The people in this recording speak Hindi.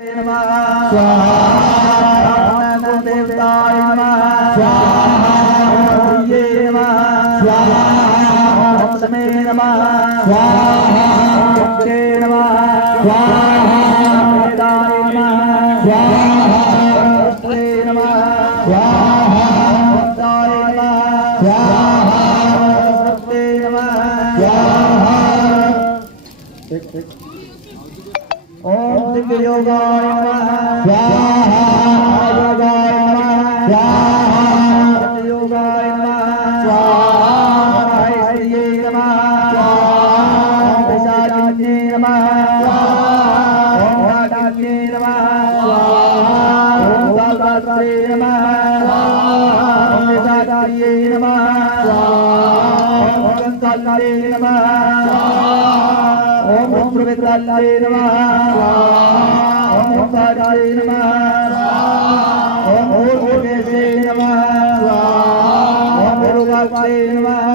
नमः स्वाहा देवताय नमः स्वाहा ये नमः स्वाहा तस्मै नमः स्वाहा ते नमः स्वाहा वेदाय नमः स्वाहा तस्मै नमः स्वाहा भक्ताय नमः स्वाहा तस्मै नमः स्वाहा ओम दिव्य योगाय नमः स्वाहा योगाय नमः स्वाहा योगाय नमः स्वाहा श्रीये नमः स्वाहा प्रसादिने नमः स्वाहा ओम नाटके नमः स्वाहा ओम दातात्रे नमः स्वाहा ओम निदात्रे नमः स्वाहा ओम गंगात्रे नमः स्वाहा ओम प्रवित्रात्रे नमः ओम ओंकाराय नमः ओम ओम नमः ओम उरुवाय नमः